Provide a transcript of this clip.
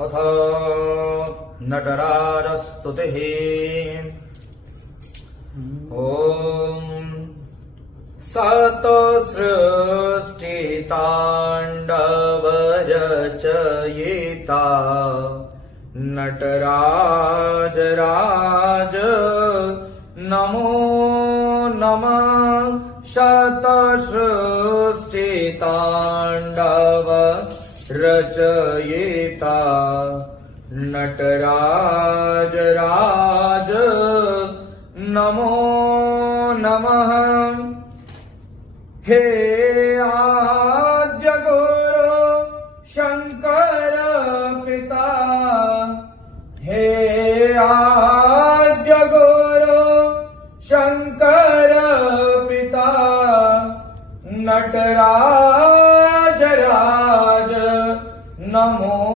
अथ नटराजस्तुतिः। ॐ सतसृष्टिताण्डवरचयिता नटराज राज नमो नमः। शतसृष्टिताण्डव रचयिता नटराज राज नमो नमः। हे